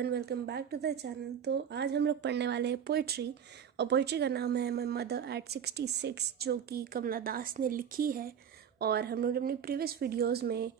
Everyone, welcome back to the channel. तो आज हम लोग पढ़ने वाले हैं पोइट्री, और पोइट्री का नाम है माई मदर एट 66, जो कि कमला दास ने लिखी है। और हम लोग ने अपनी प्रीवियस वीडियोस में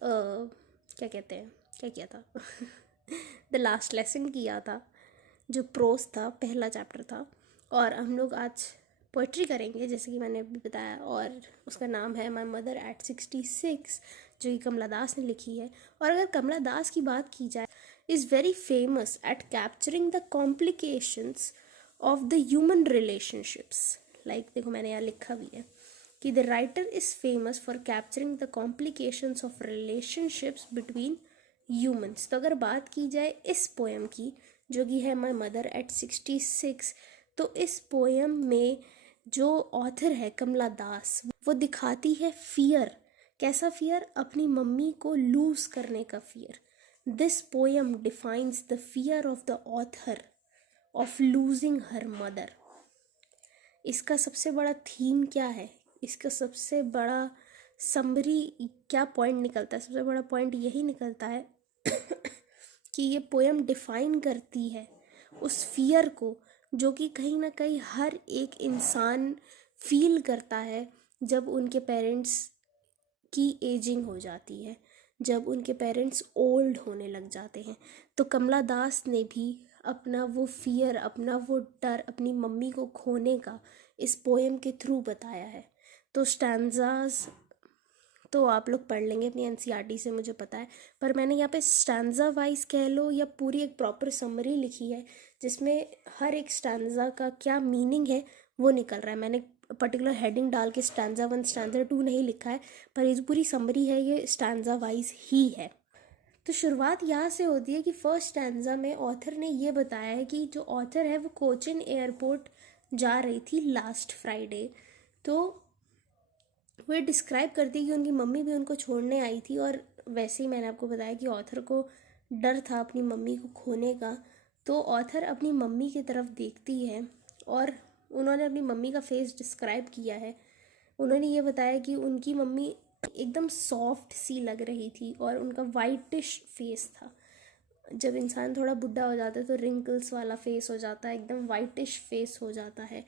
क्या कहते हैं, क्या किया था द लास्ट लेसन किया था, जो प्रोस था, पहला चैप्टर था। और हम लोग आज पोइट्री करेंगे, जैसे कि मैंने अभी बताया, और उसका नाम है माई मदर एट 66, जो कि कमला दास ने लिखी है। और अगर कमला दास की बात की जाए, is very famous eight capturing the complications of the human relationships. Like देखो, मैंने यहाँ लिखा भी है कि the writer is famous for capturing the complications of relationships between humans. तो अगर बात की जाए इस पोएम की, जो कि है माई मदर एट 66, तो इस पोएम में जो ऑथर है कमला दास, वो दिखाती है फियर। कैसा फियर? अपनी मम्मी को लूज करने का fear. This poem defines the fear of the author of losing her mother. इसका सबसे बड़ा थीम क्या है? इसका सबसे बड़ा समरी क्या पॉइंट निकलता है? सबसे बड़ा पॉइंट यही निकलता है कि ये पोएम डिफाइन करती है उस फियर को जो कि कहीं ना कहीं हर एक इंसान फील करता है जब उनके पेरेंट्स की एजिंग हो जाती है, जब उनके पेरेंट्स ओल्ड होने लग जाते हैं। तो कमला दास ने भी अपना वो फियर, अपना वो डर अपनी मम्मी को खोने का इस पोएम के थ्रू बताया है। तो स्टैंजाज तो आप लोग पढ़ लेंगे अपनी एनसीईआरटी से, मुझे पता है, पर मैंने यहाँ पे स्टैंजा वाइज कह लो या पूरी एक प्रॉपर समरी लिखी है, जिसमें हर एक स्टैंजा का क्या मीनिंग है वो निकल रहा है। मैंने पर्टिकुलर हेडिंग डाल के स्टैंजा 1 स्टैंजा 2 नहीं लिखा है, पर ये जो पूरी समरी है ये स्टैंजा वाइज ही है। तो शुरुआत यहाँ से होती है कि फर्स्ट स्टैंजा में ऑथर ने ये बताया है कि जो ऑथर है वो कोचिन एयरपोर्ट जा रही थी लास्ट फ्राइडे। तो वो ये डिस्क्राइब करती है कि उनकी मम्मी भी उनको छोड़ने आई थी, और वैसे ही मैंने आपको बताया कि ऑथर को डर था अपनी मम्मी को खोने का। तो ऑथर अपनी मम्मी की तरफ देखती है और उन्होंने अपनी मम्मी का फेस डिस्क्राइब किया है। उन्होंने ये बताया कि उनकी मम्मी एकदम सॉफ्ट सी लग रही थी और उनका वाइटिश फेस था। जब इंसान थोड़ा बुढ़ा हो जाता है तो रिंकल्स वाला फेस हो जाता है, एकदम वाइटिश फेस हो जाता है।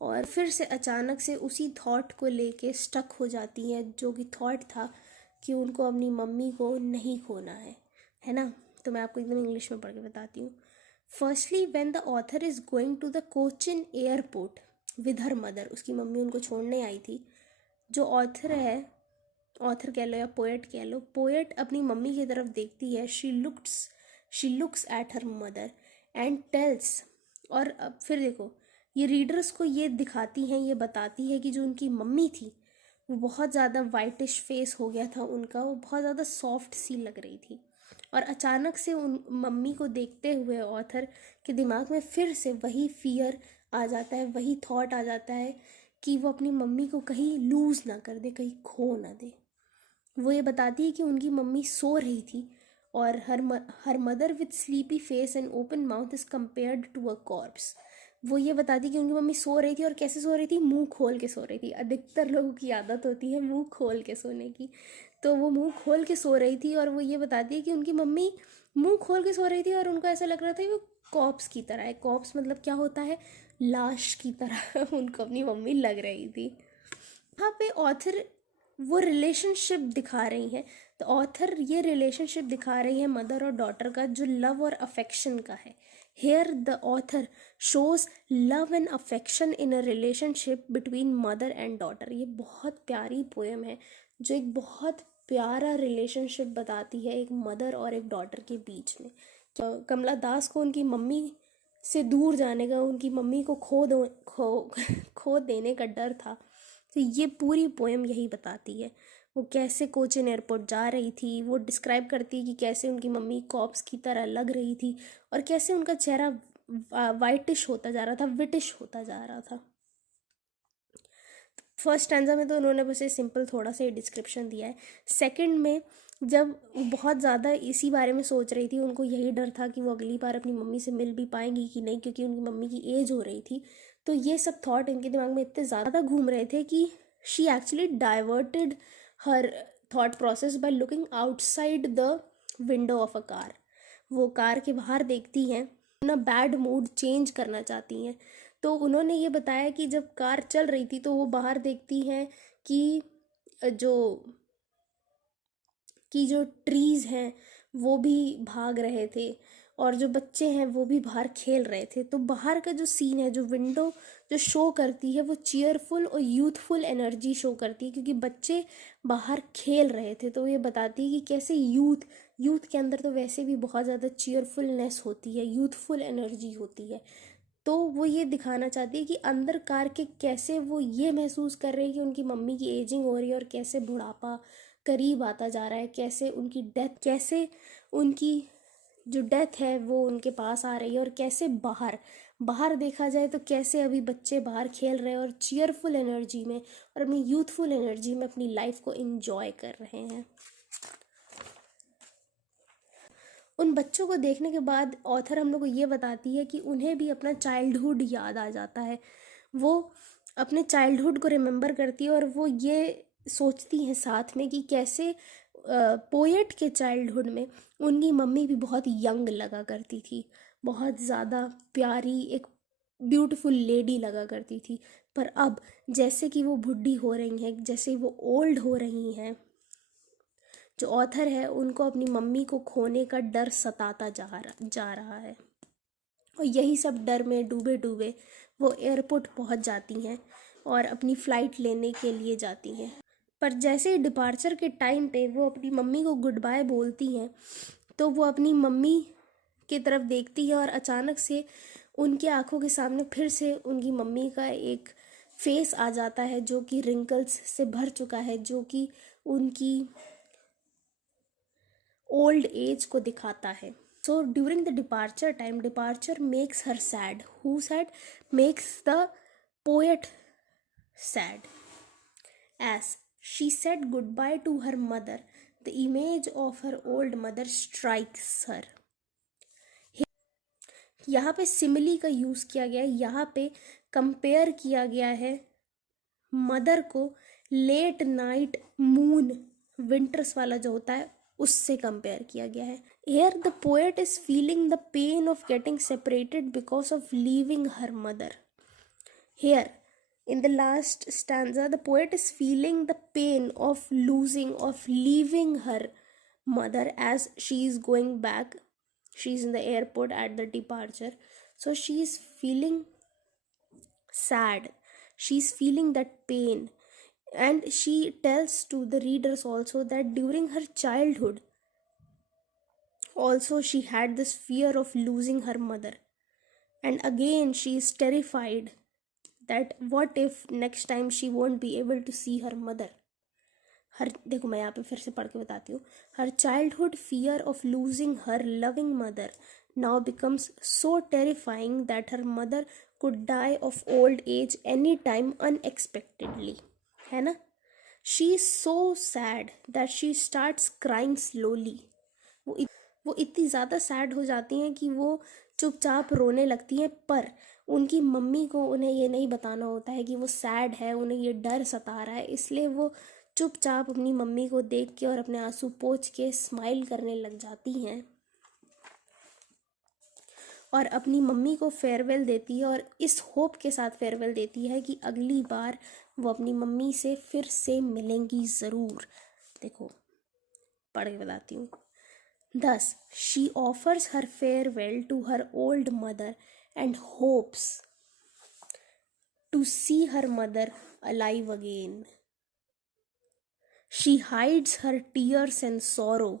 और फिर से अचानक से उसी थॉट को लेके स्टक हो जाती हैं, जो कि थॉट था कि उनको अपनी मम्मी को नहीं खोना है ना। तो मैं आपको एकदम इंग्लिश में पढ़ के बताती हूँ। Firstly when the author is going to the Cochin airport with her mother, उसकी मम्मी उनको छोड़ने आई थी। जो ऑथर है, ऑथर कह लो या पोएट कह लो, पोएट अपनी मम्मी की तरफ देखती है। She looks at her mother and tells. और अब फिर देखो, ये रीडर्स को ये दिखाती हैं, ये बताती है कि जो उनकी मम्मी थी वो बहुत ज़्यादा वाइटिश फेस हो गया था उनका, वो बहुत ज़्यादा सॉफ्ट सी लग रही थी। और अचानक से उन मम्मी को देखते हुए ऑथर के दिमाग में फिर से वही फियर आ जाता है, वही थॉट आ जाता है कि वो अपनी मम्मी को कहीं लूज़ ना कर दे, कहीं खो ना दे। वो ये बताती है कि उनकी मम्मी सो रही थी, और her mother with sleepy face and open mouth is compared to a corpse. वो ये बताती कि उनकी मम्मी सो रही थी, और कैसे सो रही थी? मुंह खोल के सो रही थी। अधिकतर लोगों की आदत होती है मुंह खोल के सोने की। तो वो मुंह खोल के सो रही थी, और वो ये बताती है कि उनकी मम्मी मुंह खोल के सो रही थी, और उनको ऐसा लग रहा था कि वो कॉप्स की तरह है। कॉप्स मतलब क्या होता है? लाश की तरह उनको अपनी मम्मी लग रही थी। यहाँ पे ऑथर वो रिलेशनशिप दिखा रही है। तो ऑथर ये रिलेशनशिप दिखा रही है मदर और डॉटर का, जो लव और अफेक्शन का है। Here the author shows love and affection in a relationship between mother and daughter. ये बहुत प्यारी पोएम है, जो एक बहुत प्यारा रिलेशनशिप बताती है एक मदर और एक डॉटर के बीच में। तो कमला दास को उनकी मम्मी से दूर जाने का, उनकी मम्मी को खो देने का डर था। तो ये पूरी पोएम यही बताती है। वो कैसे कोचिन एयरपोर्ट जा रही थी, वो डिस्क्राइब करती है कि कैसे उनकी मम्मी कॉप्स की तरह लग रही थी, और कैसे उनका चेहरा वाइटिश होता जा रहा था, विटिश होता जा रहा था। फर्स्ट स्टैंजा में तो उन्होंने बस ये सिंपल थोड़ा सा डिस्क्रिप्शन दिया है। सेकंड में जब वो बहुत ज़्यादा इसी बारे में सोच रही थी, उनको यही डर था कि वो अगली बार अपनी मम्मी से मिल भी पाएंगी कि नहीं, क्योंकि उनकी मम्मी की एज हो रही थी। तो ये सब थॉट इनके दिमाग में इतने ज़्यादा घूम रहे थे कि she actually diverted her thought process by looking outside the window of a car. वो कार के बाहर देखती हैं, अपना बैड मूड चेंज करना चाहती हैं। तो उन्होंने ये बताया कि जब कार चल रही थी तो वो बाहर देखती हैं कि जो ट्रीज़ हैं वो भी भाग रहे थे और जो बच्चे हैं वो भी बाहर खेल रहे थे। तो बाहर का जो सीन है, जो विंडो जो शो करती है, वो चीयरफुल और यूथफुल एनर्जी शो करती है, क्योंकि बच्चे बाहर खेल रहे थे। तो ये बताती है कि कैसे यूथ के अंदर तो वैसे भी बहुत ज़्यादा चीयरफुलनेस होती है, यूथफुल एनर्जी होती है। तो वो ये दिखाना चाहती है कि अंदर कार के कैसे वो ये महसूस कर रहे हैं कि उनकी मम्मी की एजिंग हो रही है और कैसे बुढ़ापा करीब आता जा रहा है, कैसे उनकी जो डेथ है वो उनके पास आ रही है, और कैसे बाहर बाहर देखा जाए तो कैसे अभी बच्चे बाहर खेल रहे हैं और चीयरफुल एनर्जी में और अपनी यूथफुल एनर्जी में अपनी लाइफ को एंजॉय कर रहे हैं। उन बच्चों को देखने के बाद ऑथर हम लोग को ये बताती है कि उन्हें भी अपना चाइल्डहुड याद आ जाता है। वो अपने चाइल्डहुड को रिमेंबर करती है और वो ये सोचती हैं साथ में कि कैसे पोएट के चाइल्डहुड में उनकी मम्मी भी बहुत यंग लगा करती थी, बहुत ज़्यादा प्यारी एक ब्यूटीफुल लेडी लगा करती थी। पर अब जैसे कि वो बुढ़ी हो रही हैं, जैसे वो ओल्ड हो रही हैं, जो ऑथर है उनको अपनी मम्मी को खोने का डर सताता जा रहा है। और यही सब डर में डूबे डूबे वो एयरपोर्ट पहुंच जाती हैं और अपनी फ़्लाइट लेने के लिए जाती हैं। पर जैसे ही डिपार्चर के टाइम पे वो अपनी मम्मी को गुड बाय बोलती हैं, तो वो अपनी मम्मी की तरफ देखती है और अचानक से उनके आंखों के सामने फिर से उनकी मम्मी का एक फेस आ जाता है जो कि रिंकल्स से भर चुका है, जो कि उनकी ओल्ड एज को दिखाता है। So during the departure time, departure makes her sad. Who said? Makes the poet sad, as she said goodbye to her mother. The image of her old mother strikes her. यहाँ पे simile का use किया गया है, यहाँ पे compare किया गया है मदर को लेट नाइट मून विंटर्स वाला जो होता है उससे कंपेयर किया गया है। Here the poet is feeling the pain of getting separated because of leaving her mother. Here in the last stanza, the poet is feeling the pain of leaving her mother as she is going back. She's in the airport at the departure. So she is feeling sad. She's feeling that pain. And she tells to the readers also that during her childhood, also she had this fear of losing her mother. And again, she is terrified that what if next time she won't be able to see her mother. देखो मैं यहाँ पे फिर से पढ़ के बताती हूँ। Her childhood fear of losing her loving mother now becomes so terrifying that her mother could die of old age anytime unexpectedly. है ना? She is so sad that she starts crying slowly. वो इतनी ज़्यादा sad हो जाती हैं कि वो चुपचाप रोने लगती हैं, पर उनकी मम्मी को उन्हें ये नहीं बताना होता है कि वो सैड है, उन्हें ये डर सता रहा है, इसलिए वो चुपचाप अपनी मम्मी को देख के और अपने आंसू पोंछ के स्माइल करने लग जाती हैं और अपनी मम्मी को फेयरवेल देती है और इस होप के साथ फेयरवेल देती है कि अगली बार वो अपनी मम्मी से फिर से मिलेंगी ज़रूर। देखो पढ़ के बताती हूँ। Thus, she offers her farewell to her old mother and hopes to see her mother alive again. She hides her tears and sorrow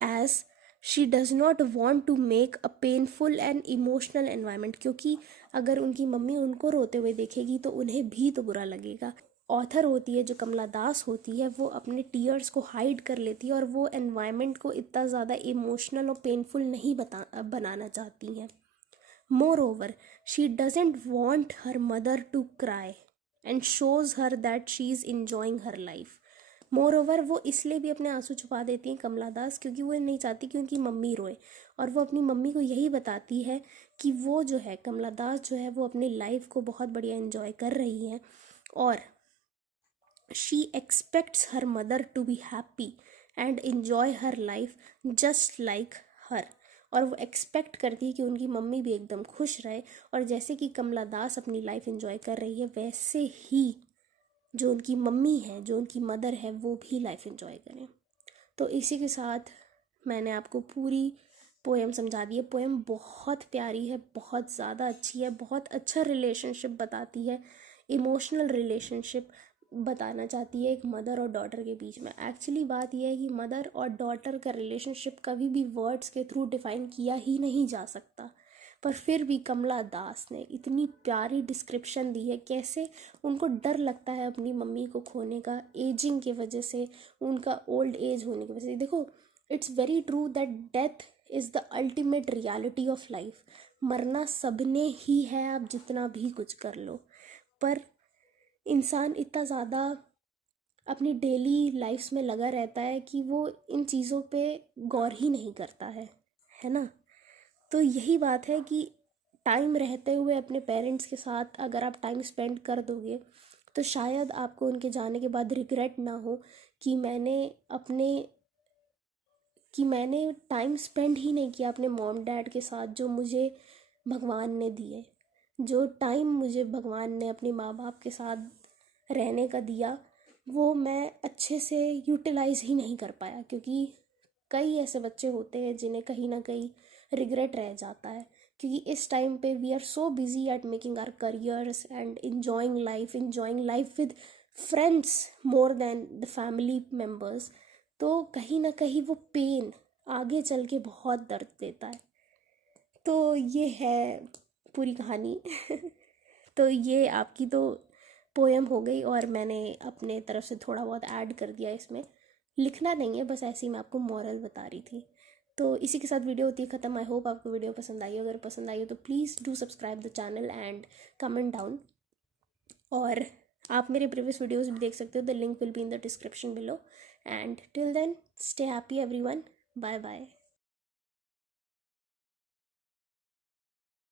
as she does not want to make a painful and emotional environment, क्योंकि अगर उनकी mummy उनको रोते हुए देखेगी तो उन्हें भी तो बुरा लगेगा। ऑथर होती है जो कमला दास होती है, वो अपने टीयर्स को हाइड कर लेती है और वो एनवायरनमेंट को इतना ज़्यादा इमोशनल और पेनफुल नहीं बनाना चाहती हैं। Moreover she doesn't want her mother to cry and shows her that she is enjoying her life. Moreover वो इसलिए भी अपने आंसू छुपा देती हैं कमला दास, क्योंकि वो नहीं चाहती कि उनकी मम्मी रोए, और वो अपनी मम्मी को यही बताती है कि वो जो है कमला दास जो है वो अपनी लाइफ को बहुत बढ़िया एंजॉय कर रही हैं और she expects her mother to be happy and enjoy her life just like हर, और वो एक्सपेक्ट करती है कि उनकी मम्मी भी एकदम खुश रहे, और जैसे कि कमला दास अपनी लाइफ एंजॉय कर रही है वैसे ही जो उनकी मम्मी है, जो उनकी मदर है, वो भी लाइफ एंजॉय करें। तो इसी के साथ मैंने आपको पूरी पोएम समझा दी है। पोएम बहुत प्यारी है, बहुत ज़्यादा अच्छी है, बहुत अच्छा रिलेशनशिप बताती है, इमोशनल रिलेशनशिप बताना चाहती है एक मदर और डॉटर के बीच में। एक्चुअली बात यह है कि मदर और डॉटर का रिलेशनशिप कभी भी वर्ड्स के थ्रू डिफाइन किया ही नहीं जा सकता, पर फिर भी कमला दास ने इतनी प्यारी डिस्क्रिप्शन दी है, कैसे उनको डर लगता है अपनी मम्मी को खोने का, एजिंग की वजह से, उनका ओल्ड एज होने की वजह से। देखो, it's very true that death is the ultimate reality of life. मरना सबने ही है, आप जितना भी कुछ कर लो, पर इंसान इतना ज़्यादा अपनी डेली लाइफ्स में लगा रहता है कि वो इन चीज़ों पे गौर ही नहीं करता है ना। तो यही बात है कि टाइम रहते हुए अपने पेरेंट्स के साथ अगर आप टाइम स्पेंड कर दोगे तो शायद आपको उनके जाने के बाद रिग्रेट ना हो कि मैंने टाइम स्पेंड ही नहीं किया अपने मॉम डैड के साथ, जो मुझे भगवान ने दिए, जो टाइम मुझे भगवान ने अपने माँ बाप के साथ रहने का दिया, वो मैं अच्छे से यूटिलाइज़ ही नहीं कर पाया। क्योंकि कई ऐसे बच्चे होते हैं जिन्हें कहीं ना कहीं रिग्रेट रह जाता है, क्योंकि इस टाइम पे we are so busy at making our careers and enjoying life with friends more than the family members. तो कहीं ना कहीं वो पेन आगे चल के बहुत दर्द देता है। तो ये है पूरी कहानी। तो ये आपकी तो पोएम हो गई, और मैंने अपने तरफ से थोड़ा बहुत ऐड कर दिया इसमें। लिखना नहीं है, बस ऐसे ही मैं आपको मॉरल बता रही थी। तो इसी के साथ वीडियो होती है ख़त्म। आई होप आपको वीडियो पसंद आई। अगर पसंद आई हो तो please do subscribe the channel and comment down. और आप मेरे प्रीवियस वीडियोस भी देख सकते हो, the link will be in the description below. And till then, stay happy everyone, bye bye.